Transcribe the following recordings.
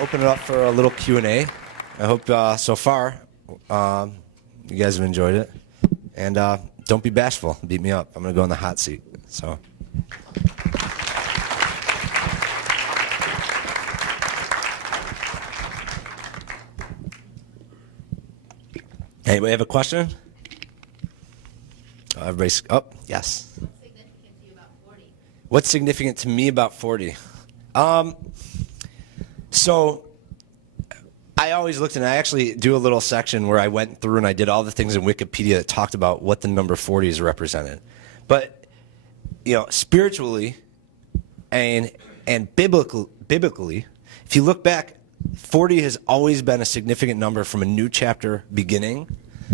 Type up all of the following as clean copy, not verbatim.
Open it up for a little Q&A. I hope so far you guys have enjoyed it. And don't be bashful. Beat me up. I'm going to go in the hot seat. So. Anybody have a question? Everybody's up. Yes. What's significant to you about 40? What's significant to me about 40? So I always looked, and I actually do a little section where I went through and I did all the things in Wikipedia that talked about what the number 40 is represented. But, you know, spiritually and biblically, if you look back, 40 has always been a significant number from a new chapter beginning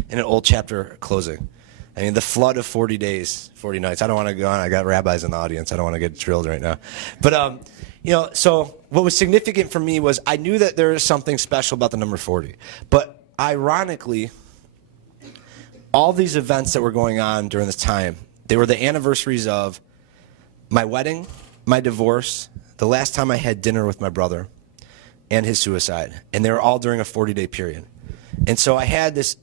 and an old chapter closing. I mean, the flood of 40 days, 40 nights. I don't want to go on. I got rabbis in the audience. I don't want to get drilled right now. But, you know, so what was significant for me was I knew that there was something special about the number 40. But ironically, all these events that were going on during this time, they were the anniversaries of my wedding, my divorce, the last time I had dinner with my brother, and his suicide. And they were all during a 40-day period. And so I had this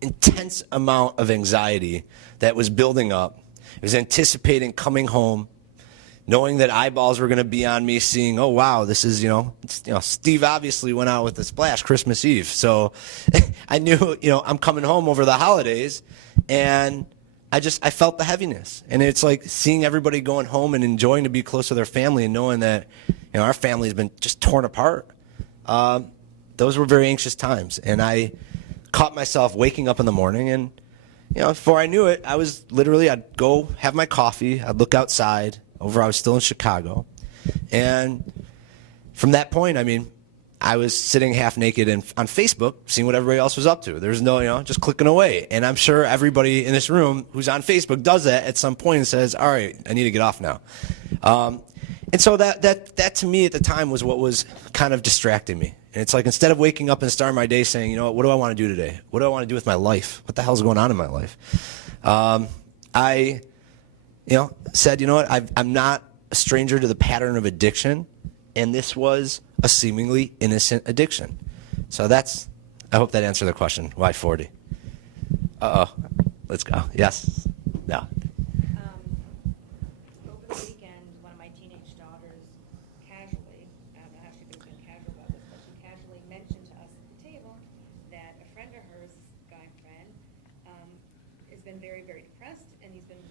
intense amount of anxiety that was building up. I was anticipating coming home, knowing that eyeballs were going to be on me, seeing, oh, wow, this is, Steve obviously went out with a splash Christmas Eve. So I knew, I'm coming home over the holidays, and I felt the heaviness. And it's like seeing everybody going home and enjoying to be close to their family and knowing that, our family's been just torn apart. Those were very anxious times. And I caught myself waking up in the morning, and, before I knew it, I was literally, I'd go have my coffee, I'd look outside, I was still in Chicago. And from that point, I was sitting half naked on Facebook, seeing what everybody else was up to. There's no, just clicking away. And I'm sure everybody in this room who's on Facebook does that at some point and says, all right, I need to get off now. And so that to me at the time was what was kind of distracting me. And it's like, instead of waking up and starting my day saying, what do I want to do today? What do I want to do with my life? What the hell's going on in my life? I said, I'm not a stranger to the pattern of addiction, and this was a seemingly innocent addiction. So I hope that answered the question. Why 40? Uh-oh. Let's go. Yes? No. Over the weekend, one of my teenage daughters casually, I don't know how she could have been casual about this, but she casually mentioned to us at the table that a friend of hers, guy friend, has been very, very depressed, and he's been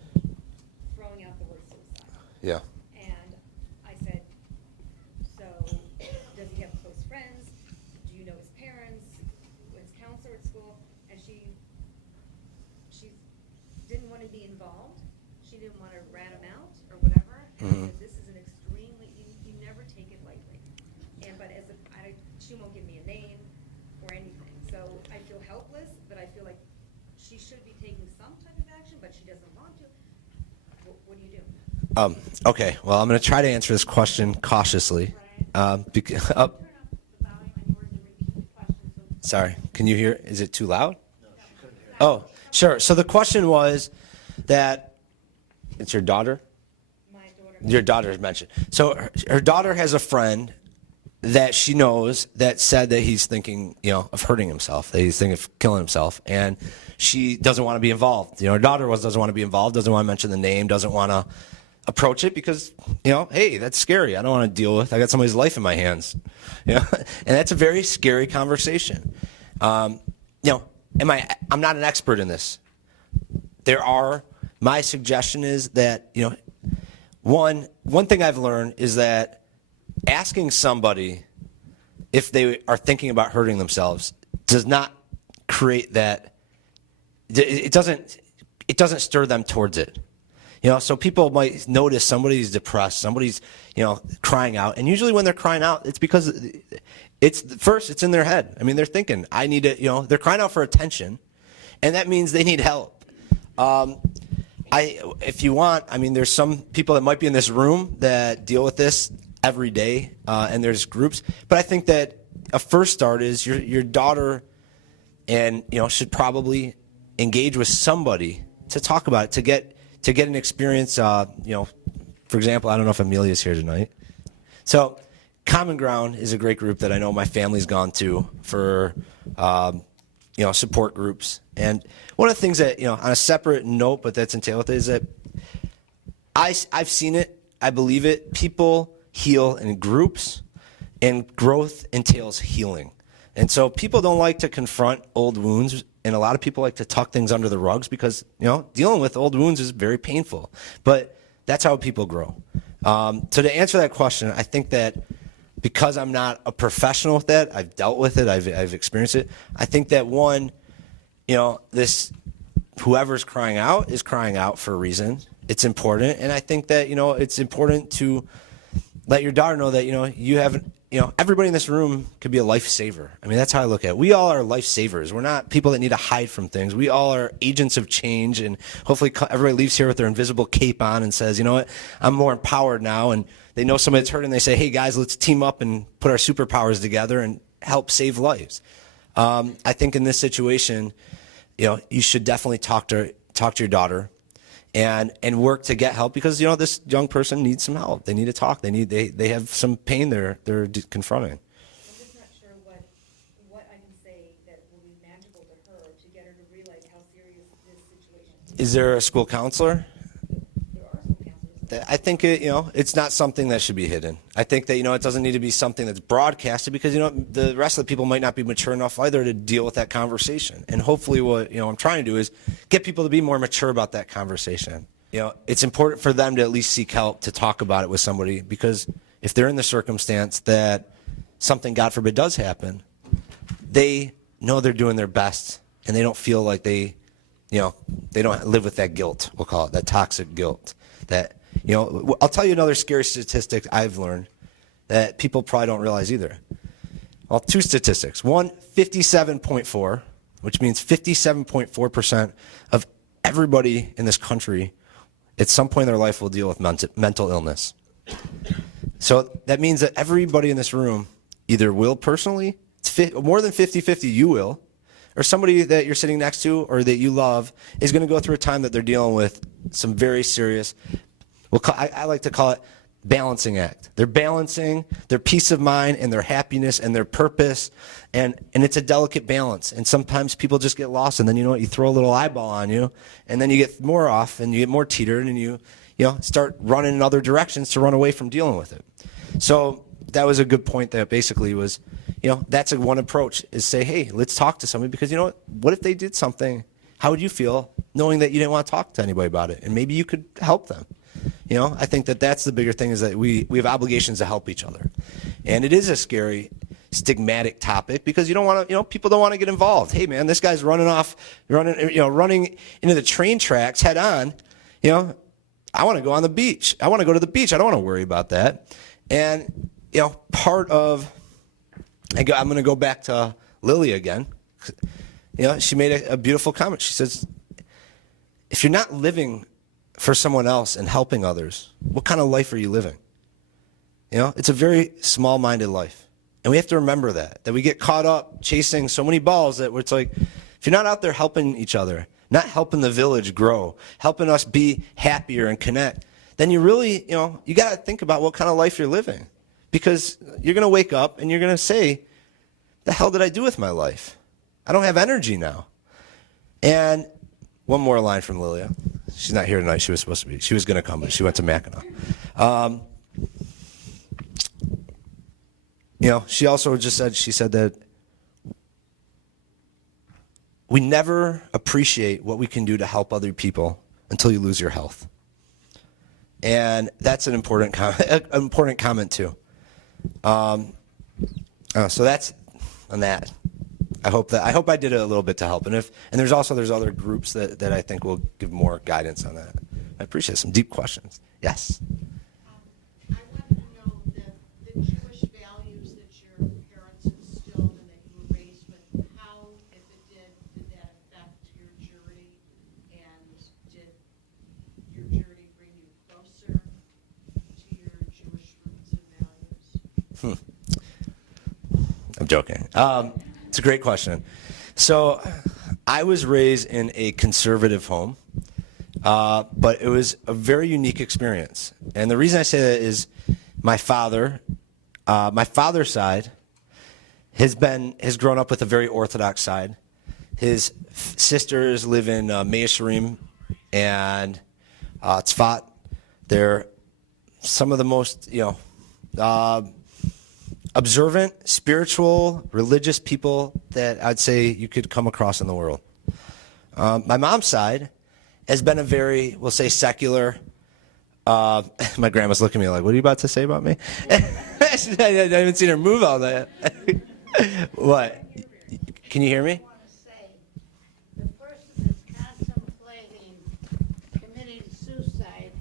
throwing out the word suicide. Yeah. And I said, so does he have close friends? Do you know his parents? His counselor at school? And she didn't want to be involved. She didn't want to rat him out or whatever. And I said, this is an extremely, you never take it lightly. But she won't give me a name or anything. So I feel helpless, but I feel like she should be taking some type of action, but she doesn't want to. What do you do? Okay, well, I'm going to try to answer this question cautiously. Sorry, can you hear? Is it too loud? Oh, sure. So the question was that it's your daughter? My daughter. Your daughter is mentioned. So her daughter has a friend that she knows that said that he's thinking, of hurting himself, that he's thinking of killing himself, and she doesn't want to be involved. Her daughter doesn't want to be involved, doesn't want to mention the name, doesn't want to approach it because, hey, that's scary. I don't want to deal with. I got somebody's life in my hands, and that's a very scary conversation. I'm not an expert in this. My suggestion is that, one thing I've learned is that asking somebody if they are thinking about hurting themselves does not create that. It doesn't stir them towards it. So people might notice somebody's depressed, somebody's, crying out. And usually when they're crying out, it's because it's in their head. They're thinking, I need to, they're crying out for attention, and that means they need help. If you want, there's some people that might be in this room that deal with this every day, and there's groups. But I think that a first start is your daughter, and should probably engage with somebody to talk about it, to get an experience. For example, I don't know if Amelia's here tonight. So Common Ground is a great group that I know my family's gone to for, support groups. And one of the things that, on a separate note, but that's entailed with it, is that I've seen it, I believe it. People heal in groups, and growth entails healing. And so people don't like to confront old wounds, and a lot of people like to tuck things under the rugs because, dealing with old wounds is very painful. But that's how people grow. So to answer that question, I think that because I'm not a professional with that, I've dealt with it, I've experienced it. I think that one, this whoever's crying out is crying out for a reason. It's important, and I think that it's important to let your daughter know that you have everybody in this room could be a lifesaver. I mean, that's how I look at it. We all are lifesavers. We're not people that need to hide from things. We all are agents of change, and hopefully everybody leaves here with their invisible cape on and says, you know what, I'm more empowered now, and they know somebody that's hurting, and they say, hey guys, let's team up and put our superpowers together and help save lives. I think in this situation, you should definitely talk to your daughter and work to get help, because this young person needs some help. They need to talk. They have some pain they're confronting. I'm just not sure what I can say that will be magical to her to get her to realize how serious this situation is. Is there a school counselor? There are school counselors. I think it's not something that should be hidden. I think that it doesn't need to be something that's broadcasted, because the rest of the people might not be mature enough either to deal with that conversation. And hopefully, what I'm trying to do is get people to be more mature about that conversation. It's important for them to at least seek help, to talk about it with somebody, because if they're in the circumstance that something, God forbid, does happen, they know they're doing their best, and they don't feel like they don't live with that guilt. We'll call it that toxic guilt. That I'll tell you another scary statistic I've learned that people probably don't realize either. Well, two statistics. One, 57.4, which means 57.4% of everybody in this country at some point in their life will deal with mental illness. So that means that everybody in this room either will personally, more than 50-50 you will, or somebody that you're sitting next to or that you love is going to go through a time that they're dealing with some very serious, I like to call it balancing act. They're balancing their peace of mind and their happiness and their purpose, and it's a delicate balance. And sometimes people just get lost, and then you throw a little eyeball on you, and then you get more off, and you get more teetered, and you start running in other directions to run away from dealing with it. So that was a good point. That basically was, that's one approach, is say, hey, let's talk to somebody, because what if they did something? How would you feel knowing that you didn't want to talk to anybody about it, and maybe you could help them? I think that that's the bigger thing, is that we have obligations to help each other. And it is a scary, stigmatic topic, because people don't want to get involved. Hey man, this guy's running into the train tracks head on. I want to go on the beach. I want to go to the beach. I don't want to worry about that. And, part of, I'm going to go back to Lily again. She made a beautiful comment. She says, if you're not living for someone else and helping others, what kind of life are you living? It's a very small-minded life. And we have to remember that we get caught up chasing so many balls that it's like, if you're not out there helping each other, not helping the village grow, helping us be happier and connect, then you really, you got to think about what kind of life you're living. Because you're going to wake up and you're going to say, the hell did I do with my life? I don't have energy now. And one more line from Lilia. She's not here tonight. She was supposed to be. She was going to come, but she went to Mackinac. She also just said, she said that we never appreciate what we can do to help other people until you lose your health. And that's an important comment too. So that's on that. I hope I did a little bit to help. And there's other groups that I think will give more guidance on that. I appreciate some deep questions. Yes. I wanted to know the Jewish values that your parents instilled and that you were raised with. How, if it did that affect your journey? And did your journey bring you closer to your Jewish roots and values? I'm joking. It's a great question. So I was raised in a conservative home, but it was a very unique experience. And the reason I say that is my father My father's side has grown up with a very Orthodox side. His sisters live in Mea Shearim and Tzfat. They're some of the most, observant, spiritual, religious people that I'd say you could come across in the world. My mom's side has been a very, we'll say, secular. My grandma's looking at me like, "What are you about to say about me?" I haven't seen her move all that. What? Can you hear me? I want to say, the person that's contemplating committing suicide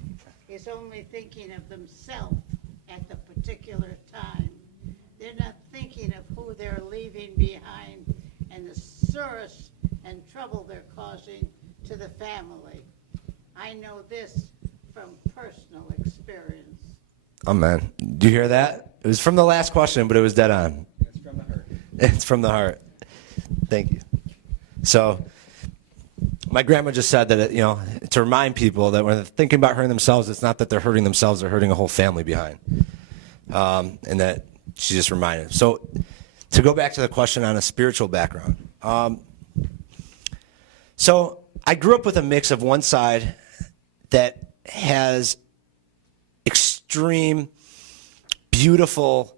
is only thinking of themselves at the particular time. They're not thinking of who they're leaving behind and the stress and trouble they're causing to the family. I know this from personal experience. Oh, man. Do you hear that? It was from the last question, but it was dead on. It's from the heart. It's from the heart. Thank you. So my grandma just said that, to remind people that when they're thinking about hurting themselves, it's not that they're hurting themselves, they're hurting a whole family behind. And that she just reminded. So to go back to the question on a spiritual background. So I grew up with a mix of one side that has extreme, beautiful,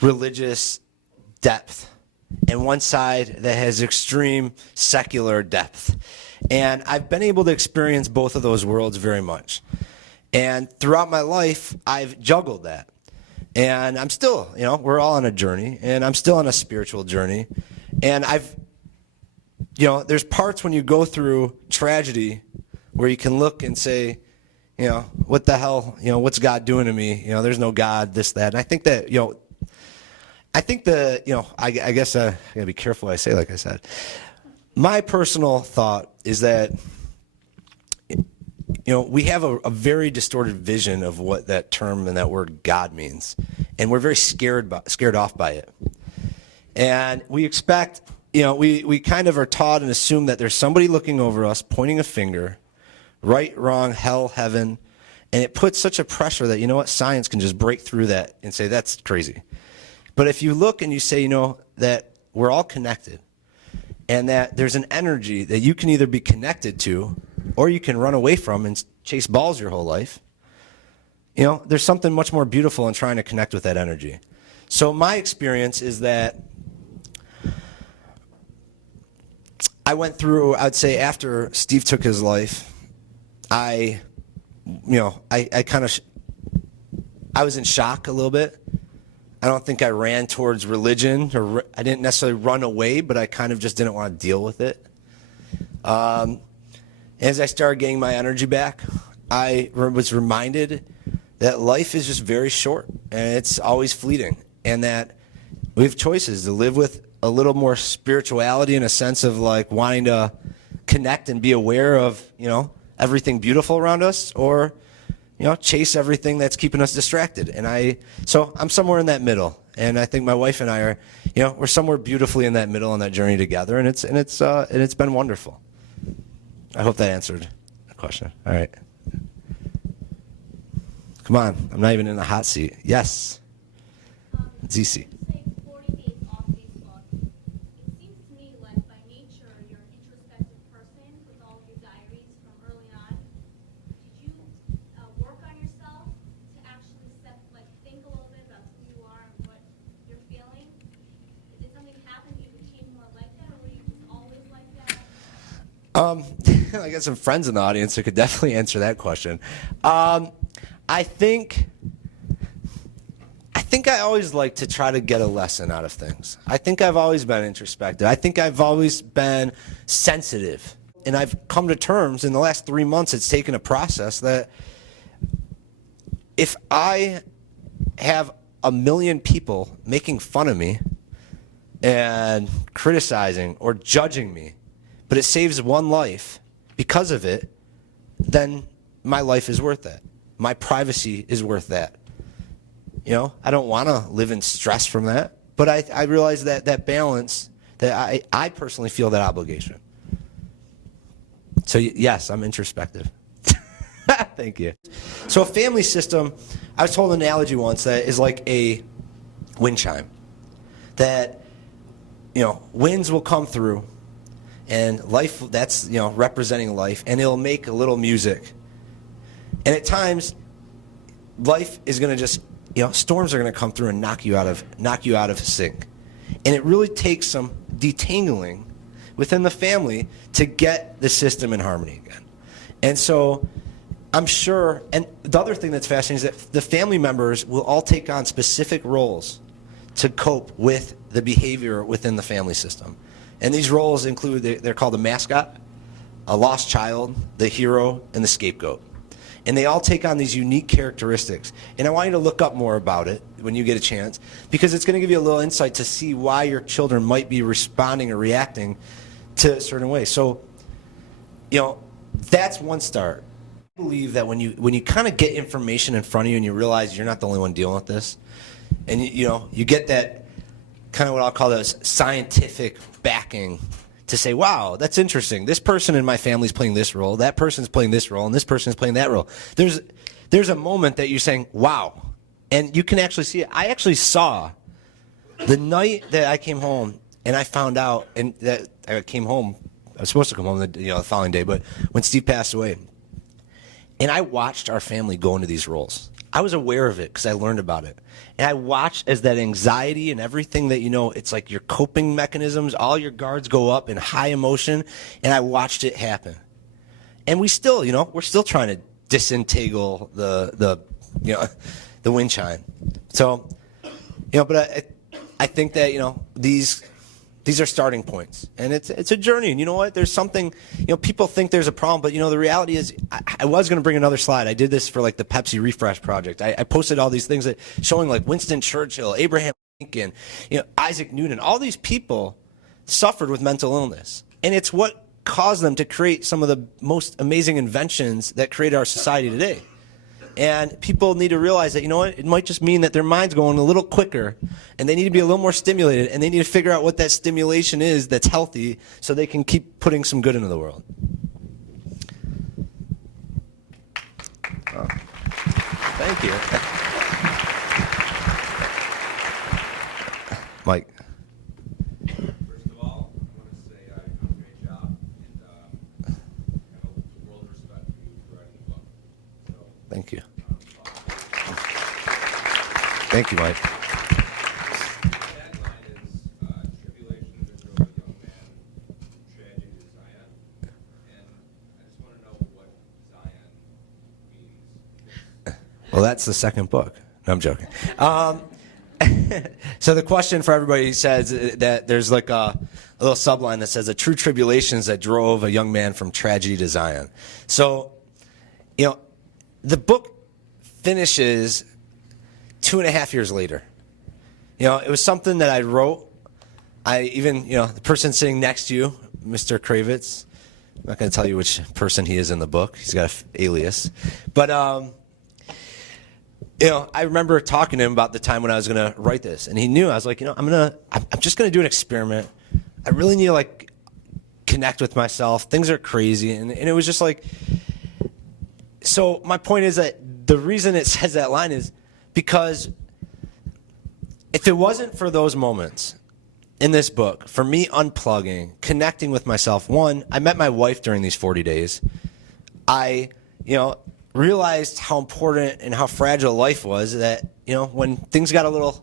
religious depth, and one side that has extreme secular depth. And I've been able to experience both of those worlds very much. And throughout my life, I've juggled that. And I'm still, we're all on a journey, and I'm still on a spiritual journey. And there's parts when you go through tragedy where you can look and say, what the hell, what's God doing to me? There's no God, this, that. And I think that, I guess I gotta be careful what I say, like I said. My personal thought is that, we have a very distorted vision of what that term and that word God means. And we're very scared off by it. And we expect, we kind of are taught and assume that there's somebody looking over us, pointing a finger, right, wrong, hell, heaven. And it puts such a pressure that, science can just break through that and say, that's crazy. But if you look and you say, that we're all connected and that there's an energy that you can either be connected to or you can run away from and chase balls your whole life, there's something much more beautiful in trying to connect with that energy. So my experience is that I went through, I'd say after Steve took his life, I was in shock a little bit. I don't think I ran towards religion, or I didn't necessarily run away, but I kind of just didn't want to deal with it. As I started getting my energy back, I was reminded that life is just very short, and it's always fleeting, and that we have choices to live with a little more spirituality in a sense of like wanting to connect and be aware of, everything beautiful around us, or chase everything that's keeping us distracted. And so I'm somewhere in that middle, and I think my wife and I are, we're somewhere beautifully in that middle on that journey together, and it's been wonderful. I hope that answered the question. All right, come on, I'm not even in the hot seat. Yes, ZC. I got some friends in the audience who could definitely answer that question. I think I always like to try to get a lesson out of things. I think I've always been introspective. I think I've always been sensitive. And I've come to terms in the last 3 months, it's taken a process that if I have 1 million people making fun of me and criticizing or judging me, but it saves one life because of it, then my life is worth that. My privacy is worth that. I don't want to live in stress from that, but I realize that balance, that I personally feel that obligation. So yes, I'm introspective. Thank you. So a family system, I was told an analogy once that is like a wind chime. That, winds will come through, and life, that's, representing life, and it'll make a little music. And at times, life is going to just, storms are going to come through and knock you out of sync. And it really takes some detangling within the family to get the system in harmony again. And so I'm sure, and the other thing that's fascinating is that the family members will all take on specific roles to cope with the behavior within the family system. And these roles include, they're called a mascot, a lost child, the hero, and the scapegoat. And they all take on these unique characteristics. And I want you to look up more about it when you get a chance, because it's going to give you a little insight to see why your children might be responding or reacting to a certain way. So, that's one start. I believe that when you kind of get information in front of you and you realize you're not the only one dealing with this, and you get that kind of what I'll call those scientific backing to say, wow, that's interesting. This person in my family is playing this role, that person's playing this role, and this person is playing that role. There's a moment that you're saying, wow. And you can actually see it. I actually saw the night that I came home and I found out, and that I came home, I was supposed to come home the following day, but when Steve passed away, and I watched our family go into these roles. I was aware of it because I learned about it. And I watched as that anxiety and everything that, it's like your coping mechanisms, all your guards go up in high emotion, and I watched it happen. And we still, we're still trying to disentangle the wind chime. So, but I think that, these are starting points, and it's a journey. And you know what? There's something, people think there's a problem, but the reality is, I was going to bring another slide. I did this for like the Pepsi Refresh project. I posted all these things that showing like Winston Churchill, Abraham Lincoln, Isaac Newton. All these people suffered with mental illness, and it's what caused them to create some of the most amazing inventions that create our society today. And people need to realize that, it might just mean that their mind's going a little quicker, and they need to be a little more stimulated, and they need to figure out what that stimulation is that's healthy so they can keep putting some good into the world. Oh. Thank you. Mike. First of all, I want to say you've done a great job, and I hope the world respects you for writing the book. So, Thank you. Thank you, Mike. the tagline is Tribulation that drove a young man, tragedy to Zion. And I just want to know what Zion means. Well, that's the second book. No, I'm joking. So the question for everybody says that there's like a little subline that says, the true tribulations that drove a young man from tragedy to Zion. So, the book finishes 2.5 years later. It was something that I wrote. I even, the person sitting next to you, Mr. Kravitz, I'm not going to tell you which person he is in the book. He's got an alias. But, I remember talking to him about the time when I was going to write this. And he knew. I was like, I'm just going to do an experiment. I really need to, connect with myself. Things are crazy. And it was just like, so my point is that the reason it says that line is because if it wasn't for those moments in this book, for me unplugging, connecting with myself, one, I met my wife during these 40 days. I, realized how important and how fragile life was, that, when things got a little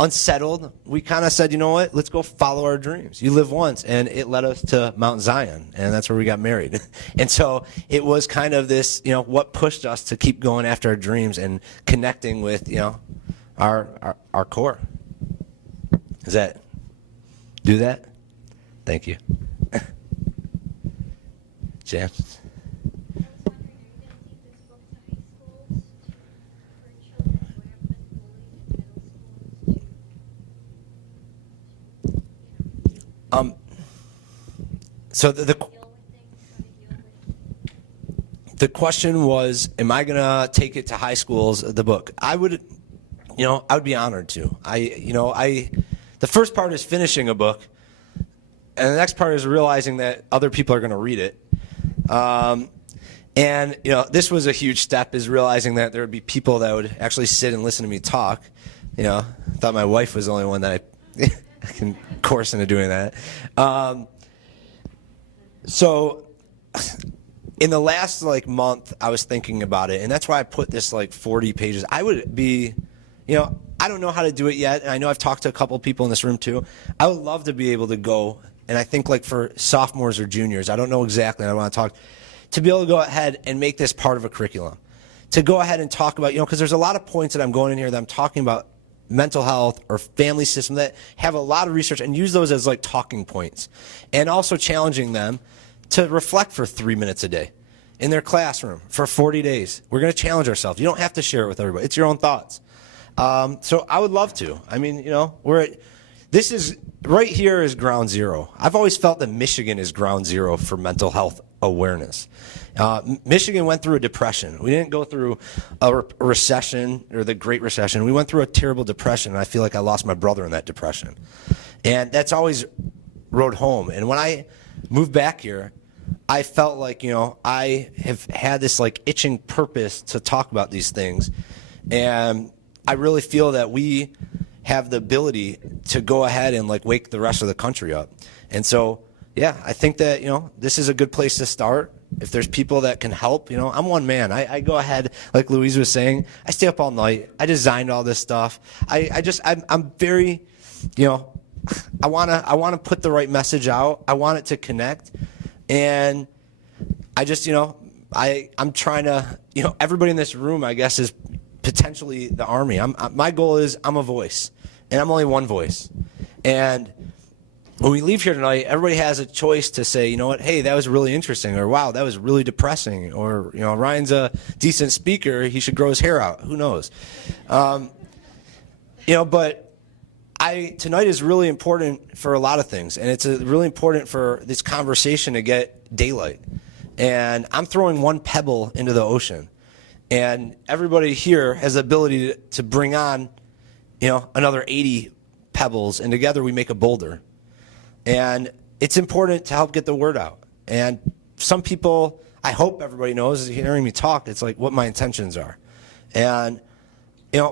unsettled, we kind of said, you know what, let's go follow our dreams. You live once. And it led us to Mount Zion, and that's where we got married. And so it was kind of this, what pushed us to keep going after our dreams and connecting with, our core. Does that do that? Thank you. Jan? So the question was, am I going to take it to high schools, the book? I would be honored to. The first part is finishing a book, and the next part is realizing that other people are going to read it. This was a huge step, is realizing that there would be people that would actually sit and listen to me talk. thought my wife was the only one that I can coerce into doing that. So in the last month, I was thinking about it, and that's why I put this 40 pages. I would be, I don't know how to do it yet, and I know I've talked to a couple people in this room too. I would love to be able to go, and I think for sophomores or juniors, I don't know exactly, and I want to talk, to be able to go ahead and make this part of a curriculum. To go ahead and talk about, because there's a lot of points that I'm going in here that I'm talking about mental health or family system that have a lot of research, and use those as talking points. And also challenging them to reflect for 3 minutes a day in their classroom for 40 days. We're going to challenge ourselves. You don't have to share it with everybody. It's your own thoughts. So I would love to. I mean, this is, right here is ground zero. I've always felt that Michigan is ground zero for mental health awareness. Michigan went through a depression. We didn't go through a recession or the Great Recession. We went through a terrible depression, and I feel like I lost my brother in that depression. And that's always rode home. And when I moved back here, I felt like, I have had this itching purpose to talk about these things. And I really feel that we have the ability to go ahead and wake the rest of the country up. And so, yeah, I think that, this is a good place to start. If there's people that can help, I'm one man. I go ahead, like Louise was saying, I stay up all night. I designed all this stuff. I'm very, I want to put the right message out. I want it to connect. And I just, I'm trying to, everybody in this room, I guess, is potentially the army. My goal is I'm a voice, and I'm only one voice. And when we leave here tonight, everybody has a choice to say, you know what, hey, that was really interesting, or wow, that was really depressing, or Ryan's a decent speaker, he should grow his hair out. Who knows? But tonight is really important for a lot of things, and it's really important for this conversation to get daylight. And I'm throwing one pebble into the ocean, and everybody here has the ability to bring on, another 80 pebbles, and together we make a boulder. And it's important to help get the word out. And some people, I hope everybody knows, hearing me talk, it's what my intentions are. And,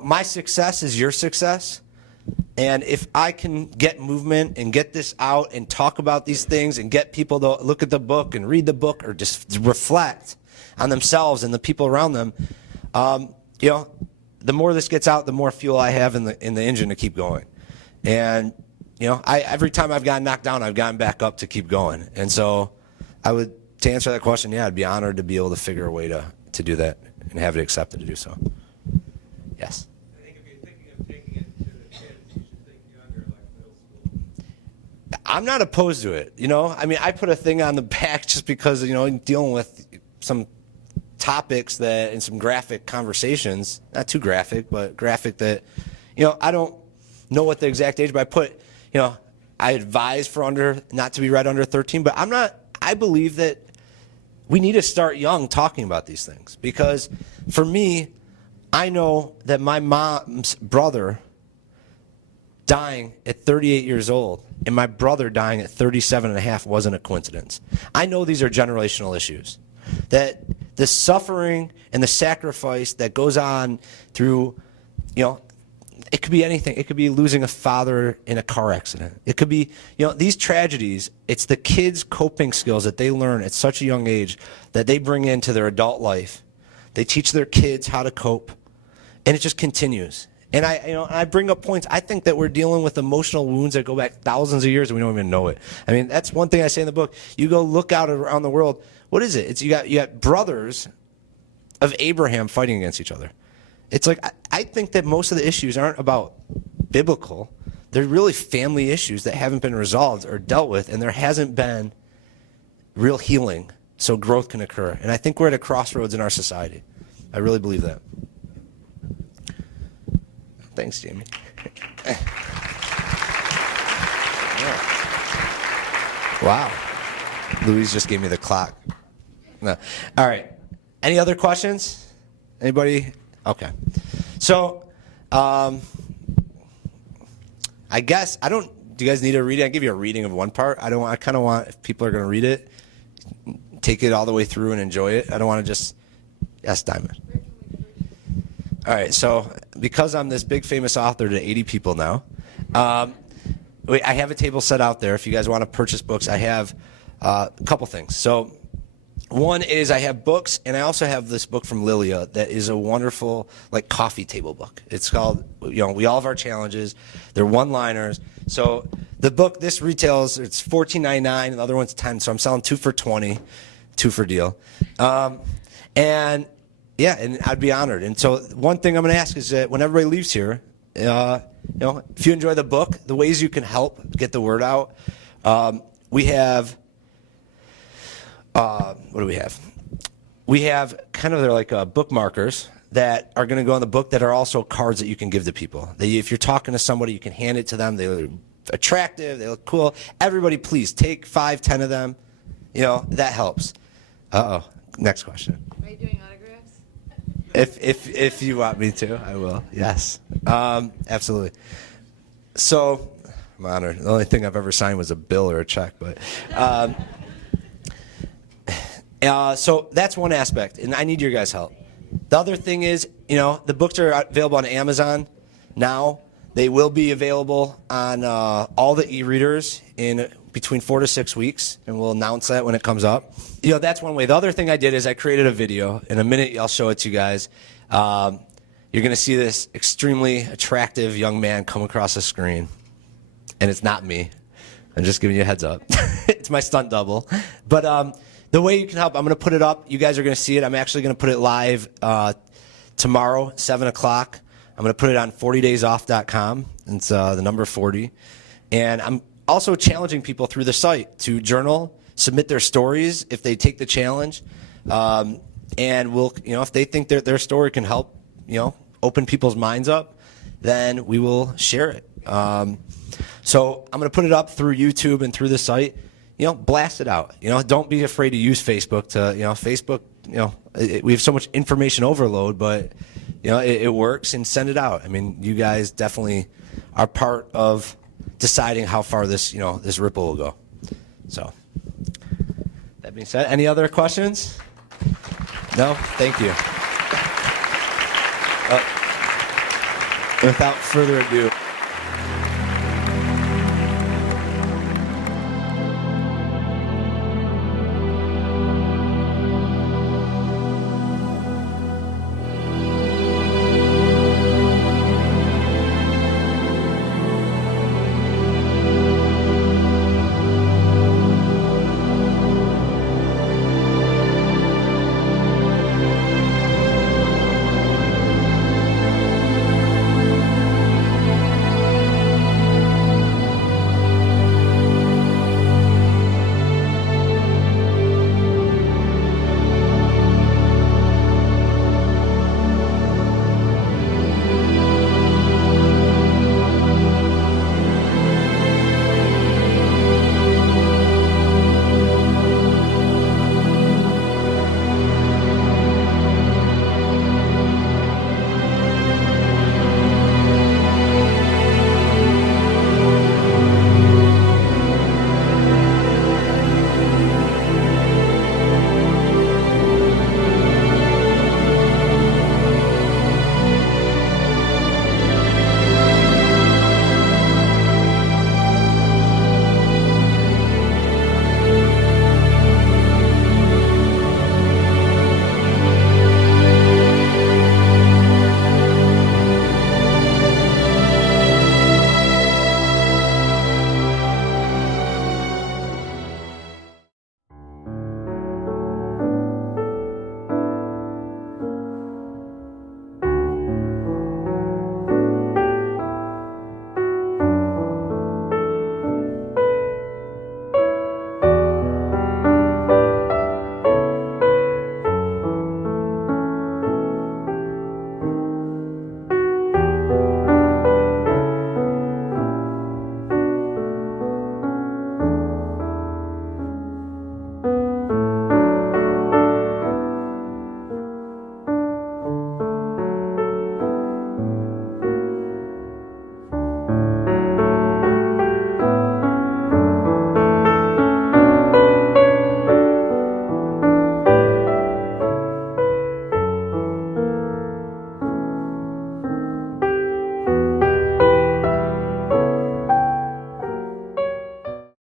my success is your success. And if I can get movement and get this out and talk about these things and get people to look at the book and read the book or just reflect on themselves and the people around them, the more this gets out, the more fuel I have in the engine to keep going. And every time I've gotten knocked down, I've gotten back up to keep going. And so to answer that question, yeah, I'd be honored to be able to figure a way to do that and have it accepted to do so. Yes? I think if you're thinking of taking it to the kids, you should think younger, like middle school. I'm not opposed to it. I put a thing on the back just because, dealing with some topics and some graphic conversations, not too graphic, but graphic that, I don't know what the exact age, but I put, I advise for not to be read under 13, but I believe that we need to start young talking about these things, because for me, I know that my mom's brother dying at 38 years old and my brother dying at 37 and a half wasn't a coincidence. I know these are generational issues, that the suffering and the sacrifice that goes on through, it could be anything. It could be losing a father in a car accident. It could be, these tragedies, it's the kids' coping skills that they learn at such a young age that they bring into their adult life. They teach their kids how to cope, and it just continues. And I bring up points. I think that we're dealing with emotional wounds that go back thousands of years and we don't even know it. That's one thing I say in the book. You go look out around the world. What is it? You got brothers of Abraham fighting against each other. It's I think that most of the issues aren't about biblical. They're really family issues that haven't been resolved or dealt with, and there hasn't been real healing so growth can occur. And I think we're at a crossroads in our society. I really believe that. Thanks, Jamie. Wow. Louise just gave me the clock. No. All right. Any other questions? Anybody? Okay. So, I guess do you guys need a reading? I give you a reading of one part. I kind of want, if people are going to read it, take it all the way through and enjoy it. I don't want to just, yes, Diamond. All right, so because I'm this big famous author to 80 people now, I have a table set out there. If you guys want to purchase books, I have a couple things. So one is I have books, and I also have this book from Lilia that is a wonderful like coffee table book. It's called, we all have our challenges. They're one-liners. So the book, this retails, it's $14.99, and the other one's $10. So I'm selling 2 for $20, 2 for deal. And yeah, and I'd be honored. And so one thing I'm going to ask is that when everybody leaves here, if you enjoy the book, the ways you can help get the word out, we have. What do we have? We have kind of, they're like bookmarkers that are going to go in the book that are also cards that you can give to people. If you're talking to somebody, you can hand it to them. They look attractive. They look cool. Everybody, please take 5, 10 of them. That helps. Uh-oh. Next question. Are you doing autographs? If you want me to, I will. Yes. Absolutely. So I'm honored. The only thing I've ever signed was a bill or a check, but. So that's one aspect, and I need your guys' help. The other thing is, the books are available on Amazon now. They will be available on all the e-readers in between 4 to 6 weeks, and we'll announce that when it comes up. That's one way. The other thing I did is I created a video. In a minute, I'll show it to you guys. You're going to see this extremely attractive young man come across the screen, and it's not me. I'm just giving you a heads up. It's my stunt double. But the way you can help, I'm going to put it up. You guys are going to see it. I'm actually going to put it live tomorrow, 7 o'clock. I'm going to put it on 40daysoff.com. It's the number 40. And I'm also challenging people through the site to journal, submit their stories if they take the challenge. And we'll, if they think their story can help, open people's minds up, then we will share it. So I'm going to put it up through YouTube and through the site. Blast it out. Don't be afraid to use Facebook to, Facebook, we have so much information overload, but, it works, and send it out. I mean, you guys definitely are part of deciding how far this, this ripple will go. So that being said, any other questions? No? Thank you. Without further ado,